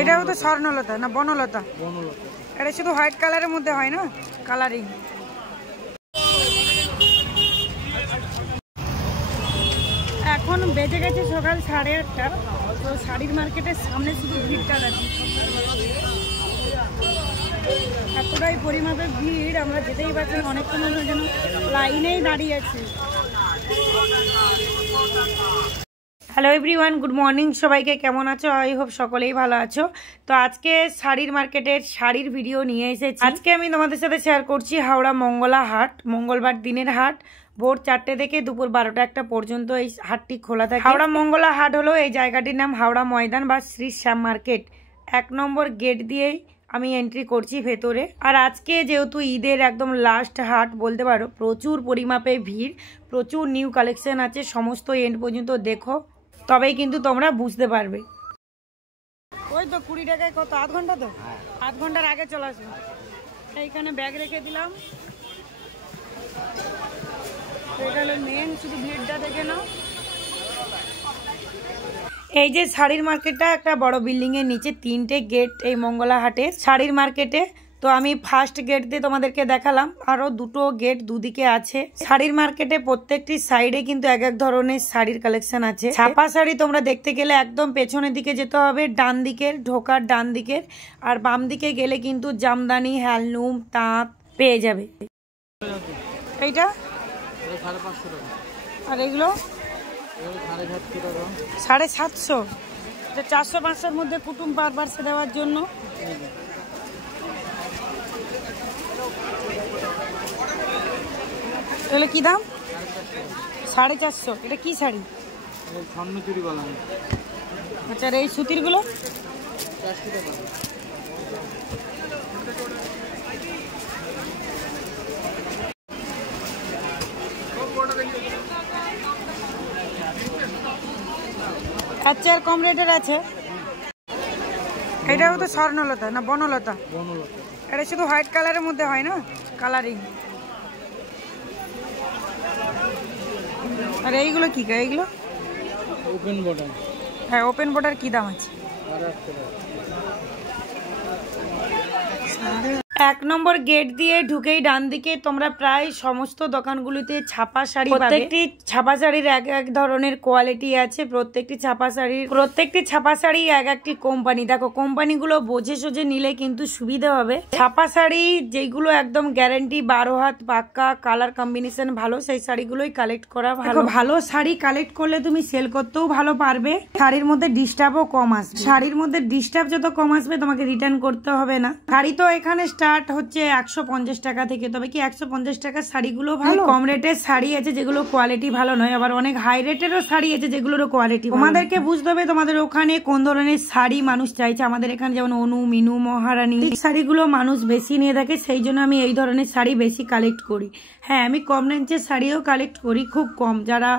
এটাও তো স্বর্ণলতা না বনলতা? এটা শুধু হোয়াইট কালারের মধ্যে হয় না, কালারিং। এখন বেজে গেছে সকাল 8:30। তো শাড়ির মার্কেটের সামনে শুধু ভিড়টা আছে, এতটাই পরিমাপে ভিড় আমরা যেতেই পারছি। অনেকক্ষণ যেন লাইনেই দাঁড়িয়ে আছি। হ্যালো এভরিওয়ান, গুড মর্নিং সবাইকে। কেমন আছো? আই হোপ সকলেই ভালো আছো। তো আজকে শাড়ির মার্কেটের শাড়ির ভিডিও নিয়ে এসেছি। আজকে আমি তোমাদের সাথে শেয়ার করছি হাওড়া মঙ্গলা হাট। মঙ্গলবার দিনের হাট, ভোর 4টে থেকে দুপুর 12টা পর্যন্ত এই হাটটি খোলা থাকে। হাওড়া মঙ্গলা হাট হলো এই জায়গাটির নাম হাওড়া ময়দান বা শ্রী শ্যাম মার্কেট। 1 নম্বর গেট দিয়েই আমি এন্ট্রি করছি ভেতরে। আর আজকে যেহেতু ঈদের একদম লাস্ট হাট বলতে পারো, প্রচুর পরিমাপে ভিড়, প্রচুর নিউ কালেকশন আছে। সমস্ত এন্ড পর্যন্ত দেখো, তবেই কিন্তু তোমরা বুঝতে পারবে। ওই তো 20 টাকায় কত? আধ ঘন্টা? তো আধ ঘন্টার আগে চলে আসবে। এইখানে ব্যাগ রেখে দিলাম। এখানে মেন শুধু ভিড়টা দেখে নাও। এই যে শাড়ির মার্কেটটা একটা বড় বিল্ডিং এর নিচে 3টে গেট এই মঙ্গলা হাটে শাড়ির মার্কেটে। তো আমি ফার্স্ট গেট দিয়ে তোমাদেরকে দেখালাম, আরো 2টো গেট দুদিকে আছে। শাড়ির মার্কেটে প্রত্যেকটি সাইডে কিন্তু এক এক ধরনের শাড়ির কালেকশন আছে। ছাপা শাড়ি তোমরা দেখতে গেলে একদম পেছনের দিকে যেতে হবে, ডান দিকের ঢোকার ডান দিকের। আর বাম দিকে গেলে কিন্তু জামদানি, হ্যান্ডলুম, তাঁত পেয়ে যাবে। এইটা 550 টাকা। আর এগুলো 750। 400-500-র মধ্যে কুটুম পারপাসে দেওয়ার জন্য। এগুলো কি দাম? 450। এটা কি শাড়ি? আচ্ছা, এই সুতির গুলো আচ্ছা, আর কম রেটের আছে। এটাও তো স্বর্ণলতা না বনলতা? এটা শুধু হোয়াইট কালারের মধ্যে হয় না, কালারিং। আর এইগুলো কি? এইগুলো ওপেন বর্ডার। হ্যাঁ, ওপেন বর্ডার কি দাম আছে? 1 নম্বর গেট দিয়ে ঢুকেই ডান দিকে তোমরা প্রায় সমস্ত দোকানগুলিতে ছাপা শাড়ি পাবে। প্রত্যেকটি ছাপা শাড়ির এক এক ধরনের কোয়ালিটি আছে। প্রত্যেকটি ছাপা শাড়ি এক একটি কোম্পানি। দেখো, কোম্পানিগুলো বুঝে সুঝে নিলে কিন্তু সুবিধা হবে। ছাপা শাড়ি যেগুলো একদম গ্যারান্টি 12 হাত পাক্কা, কালার কম্বিনেশন ভালো, সেই শাড়িগুলোই কালেক্ট করা ভালো। ভালো শাড়ি কালেক্ট করলে তুমি সেল করতেও ভালো পারবে। শাড়ির মধ্যে ডিস্টার্বও কম আসবে। শাড়ির মধ্যে ডিস্টার্ব যত কম আসবে তোমাকে রিটার্ন করতে হবে না। শাড়ি তো এখানে স্টার্ট হচ্ছে 150 টাকা থেকে। তবে কি 150 টাকার শাড়িগুলো ভালো? কম রেটের শাড়ি আছে যেগুলো কোয়ালিটি ভালো নয়, আবার অনেক হাই রেটেরও শাড়ি আছে যেগুলোর কোয়ালিটি। তোমাদেরকে বুঝতে হবে তোমাদের ওখানে কোন ধরনের শাড়ি মানুষ চাইছে। আমাদের এখানে যেমন অনু, মিনু, মহারানী শাড়িগুলো মানুষ বেশি নিয়ে থাকে, সেই জন্য আমি এই ধরনের শাড়ি বেশি কালেক্ট করি। হ্যাঁ, আমি কম রেঞ্জের শাড়িও কালেক্ট করি, খুব কম। যারা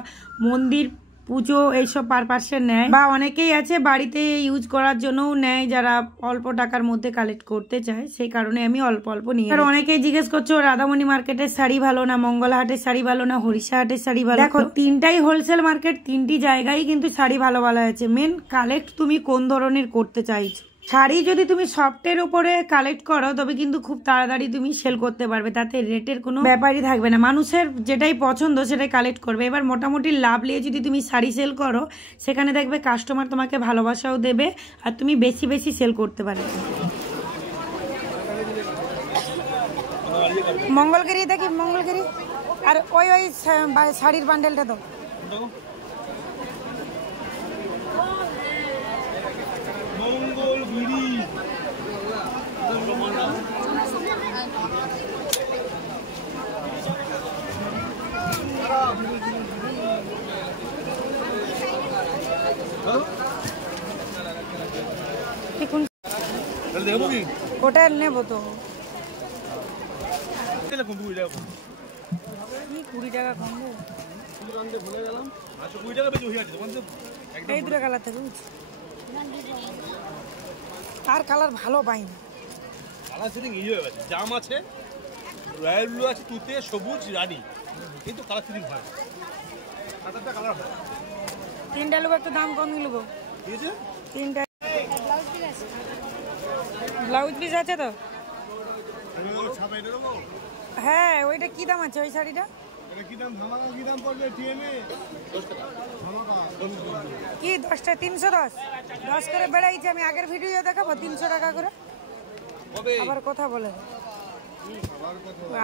মন্দির, পুজো এইসব পারপাসে নেয়, বা অনেকেই আছে বাড়িতে ইউজ করার জন্যও নেয়, যারা অল্প টাকার মধ্যে কালেক্ট করতে চায়, সেই কারণে আমি অল্প অল্প নিই। আর অনেকেই জিজ্ঞেস করছো রাধামণি মার্কেটের শাড়ি ভালো না মঙ্গলা হাটের শাড়ি ভালো না হরিষা হাটের শাড়ি ভালো? দেখো, 3টাই হোলসেল মার্কেট, 3টি জায়গায় কিন্তু শাড়ি ভালো ভালো আছে। মেন কালেক্ট তুমি কোন ধরনের করতে চাইছো। শাড়ি যদি তুমি সফটের উপরে কালেক্ট করো তবে কিন্তু খুব তাড়াতাড়ি তুমি সেল করতে পারবে, তাতে রেটের কোনো ব্যাপারই থাকবে না। মানুষের যেটাই পছন্দ সেটাই কালেক্ট করবে। এবার মোটামুটি লাভ নিয়ে যদি তুমি শাড়ি সেল করো, সেখানে দেখবে কাস্টমার তোমাকে ভালোবাসাও দেবে আর তুমি বেশি বেশি সেল করতে পারবে। মঙ্গলগিরি দেখি, মঙ্গলগিরি। আর ওই শাড়ির বান্ডেলটা দাও। ওটা নেবো তো। 20 টাকা কম দেবো। এই 2টা কালার থেকে আর কালার ভালো পাইনি। কালার সেটিং ইজি হয়ে গেছে। জাম আছে, রয়্যাল ব্লু আছে, তুতে, সবুজ, রানী, কিন্তু কালার সেটিং হয়। 7-8টা কালার হয়। 3টা লোক একটু দাম কম নিলবো। ঠিক আছে, 3টা। ব্লাউজ পিস আছে তো? হ্যাঁ, ওইটা কি দাম আছে ওই শাড়িটা? কি 10টা 310? 10 করে বেড়াইছে। আমি আগের ভিডিও দেখাবো 300 টাকা করে। আবার কথা বলে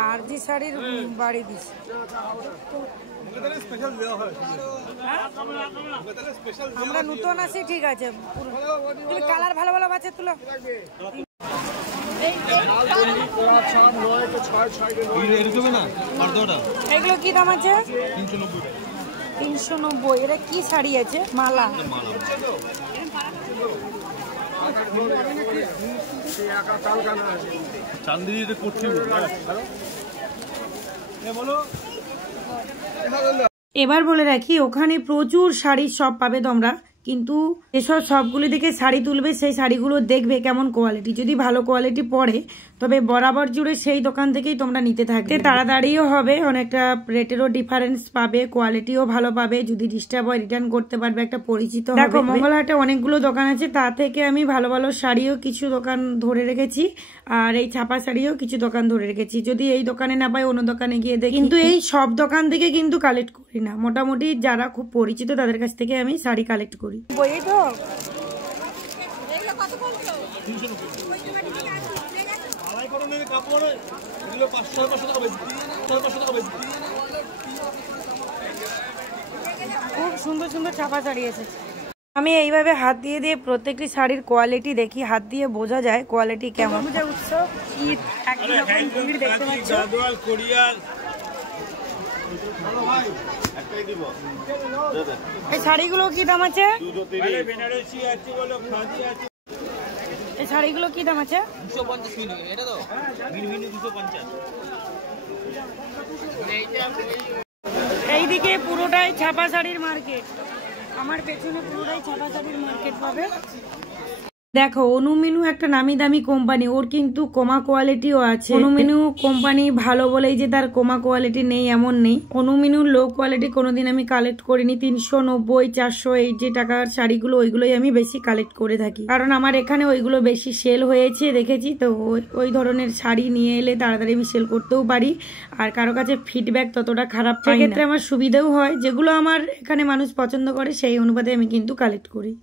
আর জি শাড়ির বাড়ি দিস। আমরা নতুন আছি, ঠিক আছে। তুমি কালার ভালো ভালো আছে তুলো। এগুলো কি দাম আছে? 390। এটা কি শাড়ি আছে? মালা। এবার বলে রাখি, ওখানে প্রচুর শাড়ির শপ পাবে তোমরা, কিন্তু এসব সবগুলো দেখে শাড়ি তুলবে, সেই শাড়িগুলো দেখবে কেমন কোয়ালিটি। যদি ভালো কোয়ালিটি পড়ে তবে বরাবর জুড়ে সেই দোকান থেকেই তোমরা নিতে থাকবে। তাড়াতাড়িও হবে, অনেকটা রেটেরও ডিফারেন্স পাবে, কোয়ালিটিও ভালো পাবে। যদি ডিস্টার্ব হয় রিটার্ন করতে পারবে, একটা পরিচিত। দেখো মঙ্গলহাটে অনেকগুলো দোকান আছে, তা থেকে আমি ভালো ভালো শাড়িও কিছু দোকান ধরে রেখেছি, আর এই ছাপা শাড়িও কিছু দোকান ধরে রেখেছি। যদি এই দোকানে না পাই অন্য দোকানে গিয়ে দেখি, কিন্তু এই সব দোকান থেকে কিন্তু কালেক্ট করি না। মোটামুটি যারা খুব পরিচিত তাদের কাছ থেকে আমি শাড়ি কালেক্ট করি। বই তো খুব সুন্দর সুন্দর ছাপা শাড়ি এসেছে। আমি এইভাবে হাত দিয়ে দিয়ে প্রত্যেকটি শাড়ির কোয়ালিটি দেখি, হাত দিয়ে বোঝা যায় কোয়ালিটি কেমন। উৎসব ঈদ একই রকম ভিড় দেখতে পাচ্ছ। এই শাড়িগুলো কি দাম আছে? এই শাড়িগুলো কি দাম আছে? 250। এইদিকে পুরোটাই ছাপা শাড়ির মার্কেট, আমার পেছনে পুরোটাই ছাপা শাড়ির মার্কেট পাবে। দেখো অনুমিনু একটা নামি দামি কোম্পানি, ওর কিন্তু কমা কোয়ালিটিও আছে। অনুমিনু কোম্পানি ভালো বলেই যে তার কমা কোয়ালিটি নেই এমন নেই। অনুমিনুর লো কোয়ালিটি কোনোদিন আমি কালেক্ট করিনি। 390 400 এই যে টাকার শাড়িগুলো, ওইগুলোই আমি বেশি কালেক্ট করে থাকি, কারণ আমার এখানে ওইগুলো বেশি সেল হয়েছে দেখেছি। তো ওই ধরনের শাড়ি নিয়ে এলে তাড়াতাড়ি আমি সেল করতেও পারি, আর কারো কাছে ফিডব্যাক ততটা খারাপ পাই না। সেক্ষেত্রে আমার সুবিধাও হয়। যেগুলো আমার এখানে মানুষ পছন্দ করে সেই অনুপাতে আমি কিন্তু কালেক্ট করি।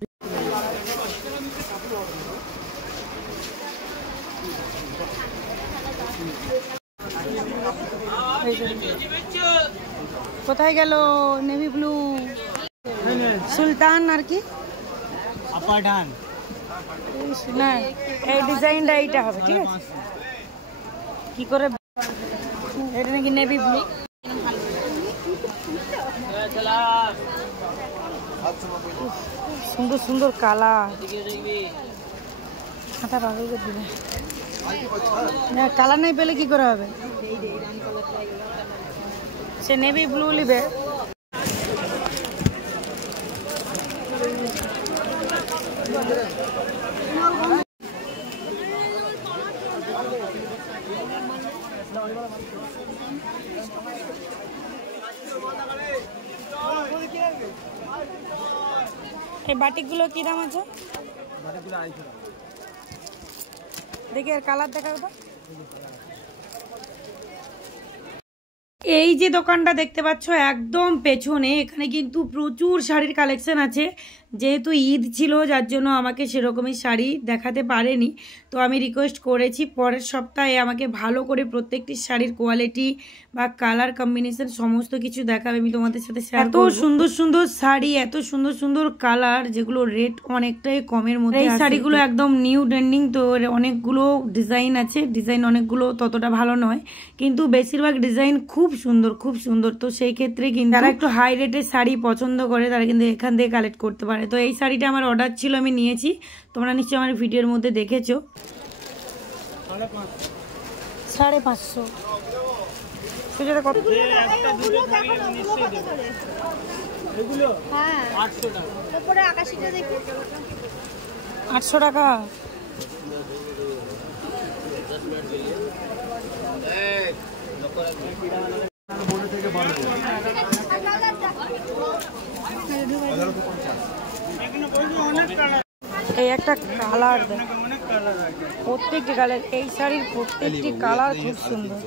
কোথায় গেল নেভি ব্লু? সুলতান আর কি না, এই ডিজাইনটা এইটা হবে, ঠিক আছে। কি করে এটা নাকি নেভি ব্লু? সুন্দর সুন্দর কালার। মাথা পাগল করে দিবে। কালার নাই পেলে কি করে হবে? সে নেভি ব্লু নিবে। এই বাটিকগুলো কি দাম আছে? দেখি এর কালার দেখাও তো। এই যে দোকানটা দেখতে পাচ্ছ একদম পেছনে, এখানে কিন্তু প্রচুর শাড়ির কালেকশন আছে। যেহেতু ঈদ ছিল যার জন্য আমাকে সেরকমই শাড়ি দেখাতে পারেনি, তো আমি রিকোয়েস্ট করেছি পরের সপ্তাহে আমাকে ভালো করে প্রত্যেকটি শাড়ির কোয়ালিটি বা কালার কম্বিনেশন সমস্ত কিছু দেখাবে, আমি তোমাদের সাথে শেয়ার করব। এত সুন্দর সুন্দর শাড়ি, এত সুন্দর সুন্দর কালার, যেগুলো রেট অনেকটাই কমের মধ্যে। এই শাড়িগুলো একদম নিউ ট্রেন্ডিং, তো অনেকগুলো ডিজাইন আছে। ডিজাইন অনেকগুলো ততটা ভালো নয়, কিন্তু বেশিরভাগ ডিজাইন খুব সুন্দর খুব সুন্দর। তো সেই ক্ষেত্রে কিন্তু যারা একটু হাই রেটের শাড়ি পছন্দ করে তারা কিন্তু এখান থেকে কালেক্ট করতে পারে। তো এই শাড়িটা আমার অর্ডার ছিল, আমি নিয়েছি, তোমরা নিশ্চয়ই আমার ভিডিওর মধ্যে দেখেছো। 550 সুজাতা কত? 800 টাকা। এই একটা কালার দেখ, প্রত্যেকটি কালার, এই শাড়ির প্রত্যেকটি কালার খুব সুন্দর।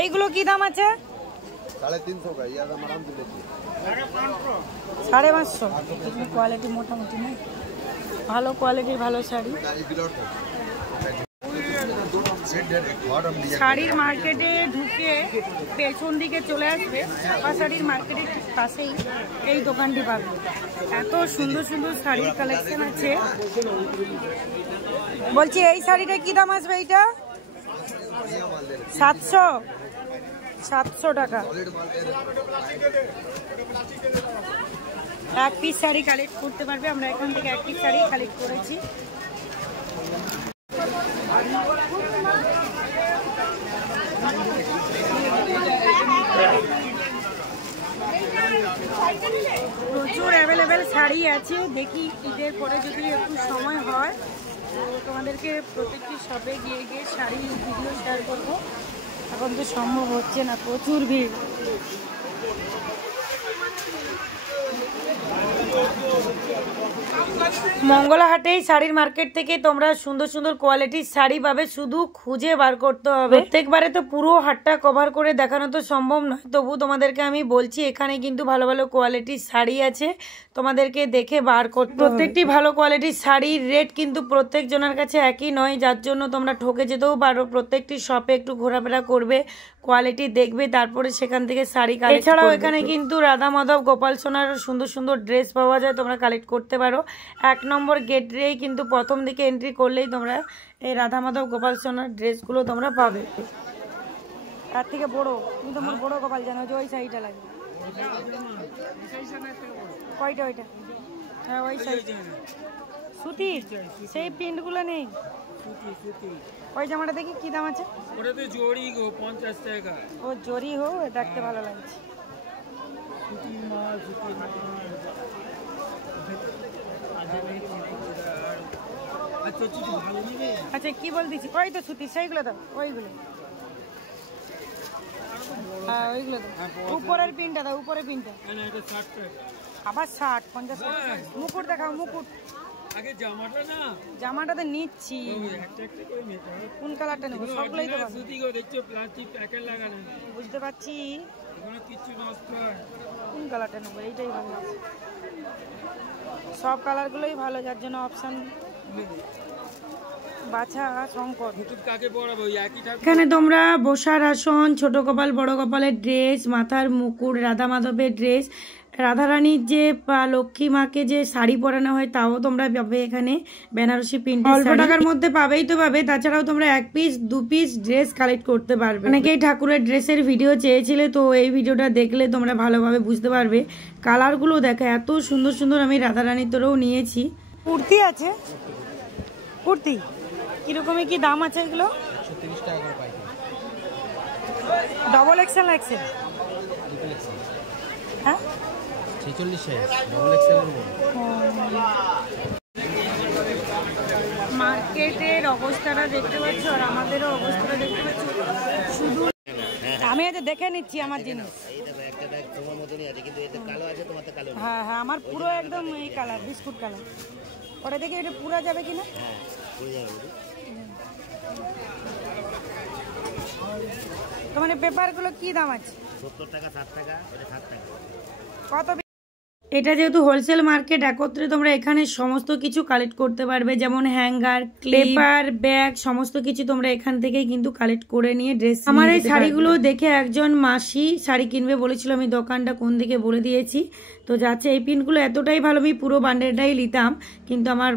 এইগুলো কি দাম আছে? 550। কোয়ালিটি মোটামুটি না, ভালো কোয়ালিটির ভালো শাড়ি। শাড়ির মার্কেটে ঢুকে পেছন দিকে চলে আসবে, ছাপা শাড়ির মার্কেটের ঠিক পাশেই এই দোকানটি পাবে। এত সুন্দর সুন্দর শাড়ির কালেকশন আছে। বলছি এই শাড়িটা কি দাম আসবে? এইটা 700 টাকা। এক পিস শাড়ি কালেক্ট করতে পারবে। আমরা এখান থেকে এক পিস শাড়ি কালেক্ট করেছি। প্রচুর অ্যাভেলেবেল শাড়ি আছে। দেখি ঈদের পরে যদি একটু সময় হয় তো তোমাদেরকে প্রত্যেকটি শপে গিয়ে গিয়ে শাড়ির ভিডিও শেয়ার করবো। এখন তো সম্ভব হচ্ছে না, প্রচুর ভিড়। মঙ্গলা হাটেই শাড়ির মার্কেট থেকে তোমরা সুন্দর সুন্দর কোয়ালিটির শাড়ি পাবে, শুধু খুঁজে বার করতে হবে। প্রত্যেকবারে তো পুরো হাটটা কভার করে দেখানো তো সম্ভব নয়, তবু তোমাদেরকে আমি বলছি এখানে কিন্তু ভালো ভালো কোয়ালিটির শাড়ি আছে, তোমাদেরকে দেখে বার করতে। প্রত্যেকটি ভালো কোয়ালিটির শাড়ির রেট কিন্তু প্রত্যেক জনের কাছে একই নয়, যার জন্য তোমরা ঠকে যেতেও পারো। প্রত্যেকটি শপে একটু ঘোরাফেরা করবে, কোয়ালিটি দেখবে, তারপরে সেখান থেকে শাড়ি কালেক্ট। এছাড়াও এখানে কিন্তু রাধা মাধব গোপাল সোনার সুন্দর সুন্দর ড্রেস পাওয়া যায়, তোমরা কালেক্ট করতে পারো। 1 নম্বর গেট রেই কিন্তু প্রথম দিকে এন্ট্রি করলেই তোমরা এই রাধা মাধব গোপাল সোনার ড্রেসগুলো তোমরা পাবে। তার থেকে বড়, তুমি তোমার বড় গোপাল জানো, যে ওই শাড়িটা লাগে। কয়টা? ওইটা হ্যাঁ, ওই শাড়ি সুতির, সেই প্রিন্টগুলো নেই। ওই জামাটা দেখি কি দাম আছে? ওটাতে জরি গো 50 টাকা। ও জরি হো, দেখতে ভালো লাগছে। আচ্ছা কি বলতেছি, ওই তো সুতির সেইগুলো দাও, ওইগুলো। হ্যাঁ ওইগুলো দাও। উপরের পিনটা দাও, উপরের পিনটা। আবার 60 50 টাকা। মুকুট দেখাও, মুকুট। আগে জামাটা না, জামাটা তো নিচ্ছি, একটা একটা করে নিতে হবে। কোন কালারটা নেব? সবগুলোই তো সুতি গো, দেখছো প্লাস্টিক প্যাকেট লাগানো। বুঝতে পারছি, এগুলো কিছু নষ্ট হয়। কোন কালারটা নেব? এইটাই ভালো আছে। সব কালারগুলোই ভালো, যার জন্য অপশন বাছা সংকট। কাকে পরাবো? এখানে তোমরা বসার আসন, ছোট কপাল বড় কপালের ড্রেস, মাথার মুকুট, রাধা মাধবের ড্রেস, রাধারানীর যে লক্ষ্মী মাকে যে শাড়ি পরানো হয় তাও তোমরা পাবে এখানে। বেনারসি প্রিন্ট অল্প টাকার মধ্যে পাবেই তো পাবে। তাছাড়াও তোমরা 1 পিস 2 পিস ড্রেস কালেক্ট করতে পারবে। অনেকেই ঠাকুরের ড্রেসের ভিডিও চেয়েছিলে, তো এই ভিডিওটা দেখলে তোমরা ভালোভাবে বুঝতে পারবে। কালারগুলো দেখো এত সুন্দর সুন্দর। আমি রাধারানীর তোরেও নিয়েছি। কুর্তি আছে, কুর্তি কিরকমই কি দাম আছে এগুলো? 130 টাকা করে পাই। ডবল এক্সেল লাগছে? হ্যাঁ 46 সাইজ, ডবল এক্সেল এর মধ্যে। মার্কেটের অবস্থাটা দেখতে পাচ্ছ আর আমাদেরও অবস্থাটা দেখতে পাচ্ছ। শুধু আমি এটা দেখে নিচ্ছি আমার জিনিস। হ্যাঁ হ্যাঁ, আমার পুরো একদম এই কালার, বিস্কুট কালার। ওটা দেখে এটা পুরো যাবে কিনা? তো মানে পেপারগুলো কি দাম আছে? 70 টাকা, 60 টাকা, এটা 7 টাকা। কত? এটা যেহেতু হোলসেল মার্কেট, একত্রে তোমরা এখানে সমস্ত কিছু কালেক্ট করতে পারবে, যেমন হ্যাঙ্গার, পেপার, ব্যাগ, সমস্ত কিছু তোমরা এখান থেকে কিন্তু কালেক্ট করে নিয়ে ড্রেস। আমার এই শাড়িগুলো দেখে একজন মাসি শাড়ি কিনবে বলেছিল, আমি দোকানটা কোন দিকে বলে দিয়েছি। তো যাচ্ছে এই পিনগুলো এতটাই ভালো, আমি পুরো বান্ডেলটাই নিতাম, কিন্তু আমার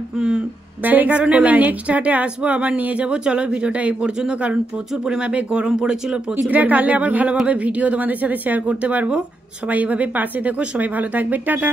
সেই কারণে আমি নেক্সট হাটে আসবো, আবার নিয়ে যাব। চলো ভিডিওটা এই পর্যন্ত, কারণ প্রচুর পরিমাণে গরম পড়েছিল। প্রচুর কালে আবার ভালোভাবে ভিডিও তোমাদের সাথে শেয়ার করতে পারবো। সবাই এভাবে পাশে দেখো, সবাই ভালো থাকবে, টাটা।